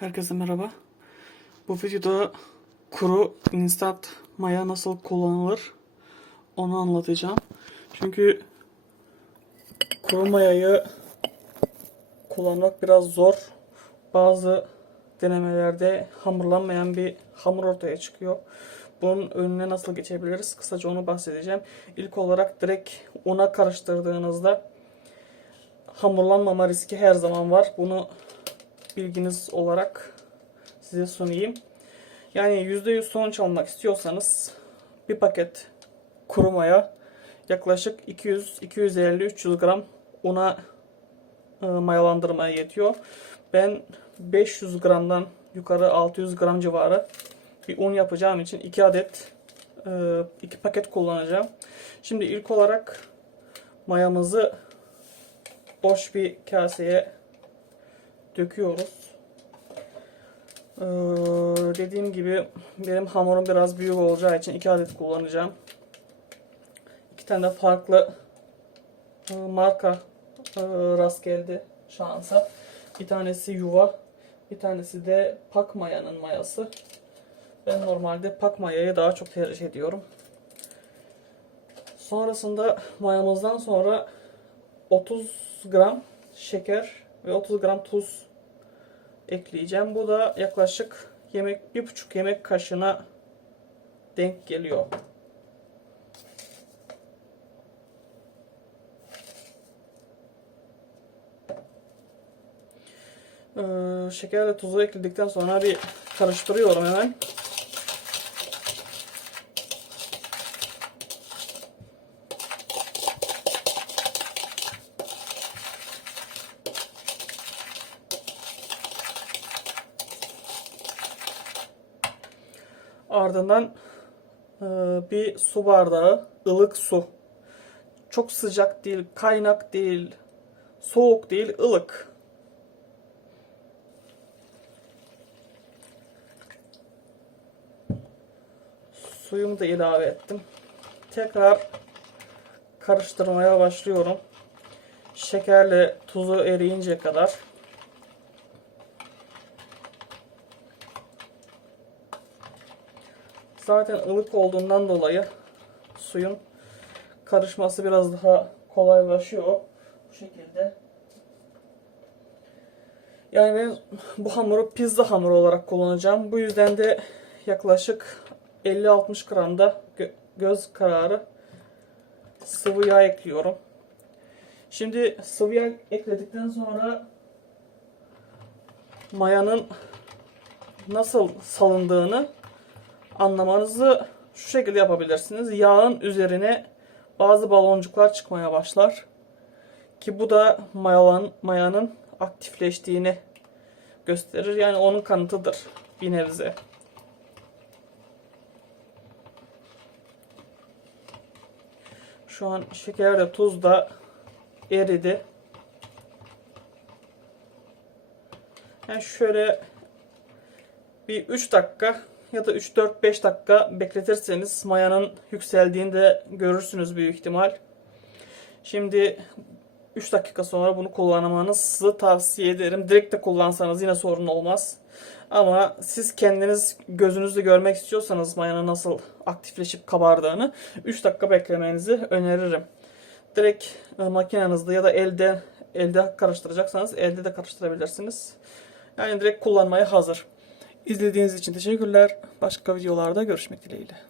Herkese merhaba. Bu videoda kuru instant maya nasıl kullanılır onu anlatacağım. Çünkü kuru mayayı kullanmak biraz zor. Bazı denemelerde hamurlanmayan bir hamur ortaya çıkıyor. Bunun önüne nasıl geçebiliriz? Kısaca onu bahsedeceğim. İlk olarak direkt una karıştırdığınızda hamurlanmama riski her zaman var. Bunu bilginiz olarak size sunayım. Yani %100 sonuç almak istiyorsanız bir paket kuru maya yaklaşık 200-250-300 gram una e, mayalandırmaya yetiyor. Ben 500 gramdan yukarı 600 gram civarı bir un yapacağım için 2 adet 2 paket kullanacağım. Şimdi ilk olarak mayamızı boş bir kaseye döküyoruz. Ee, dediğim gibi benim hamurum biraz büyük olacağı için 2 adet kullanacağım. İki tane de farklı e, marka e, rast geldi şansa. Bir tanesi yuva, bir tanesi de pak mayanın mayası. Ben normalde pak mayayı daha çok tercih ediyorum. Sonrasında mayamızdan sonra 30 gram şeker ve 30 gram tuz ekleyeceğim. Bu da yaklaşık yemek bir buçuk yemek kaşığına denk geliyor. Ee, şeker ve tuzu ekledikten sonra bir karıştırıyorum hemen. Ardından e, bir su bardağı ılık su. Çok sıcak değil, kaynak değil, soğuk değil, ılık. Suyumu da ilave ettim. Tekrar karıştırmaya başlıyorum. Şekerle tuzu eriyinceye kadar. Zaten ılık olduğundan dolayı suyun karışması biraz daha kolaylaşıyor. Bu şekilde. Yani ben bu hamuru pizza hamuru olarak kullanacağım. Bu yüzden de yaklaşık 50-60 gram da gö- göz kararı sıvı yağ ekliyorum. Şimdi sıvı yağ ekledikten sonra mayanın nasıl salındığını anlamanızı şu şekilde yapabilirsiniz. Yağın üzerine bazı baloncuklar çıkmaya başlar. Ki bu da mayalan, mayanın aktifleştiğini gösterir. Yani onun kanıtıdır bir nebze. Şu an şeker de tuz da eridi. Yani şöyle bir 3 dakika ya da 3-4-5 dakika bekletirseniz mayanın yükseldiğini de görürsünüz büyük ihtimal. Şimdi 3 dakika sonra bunu kullanmanızı tavsiye ederim. Direkt de kullansanız yine sorun olmaz. Ama siz kendiniz gözünüzle görmek istiyorsanız mayanın nasıl aktifleşip kabardığını 3 dakika beklemenizi öneririm. Direkt e, makinenizde ya da elde elde karıştıracaksanız elde de karıştırabilirsiniz. Yani direkt kullanmaya hazır. İzlediğiniz için teşekkürler. Başka videolarda görüşmek dileğiyle.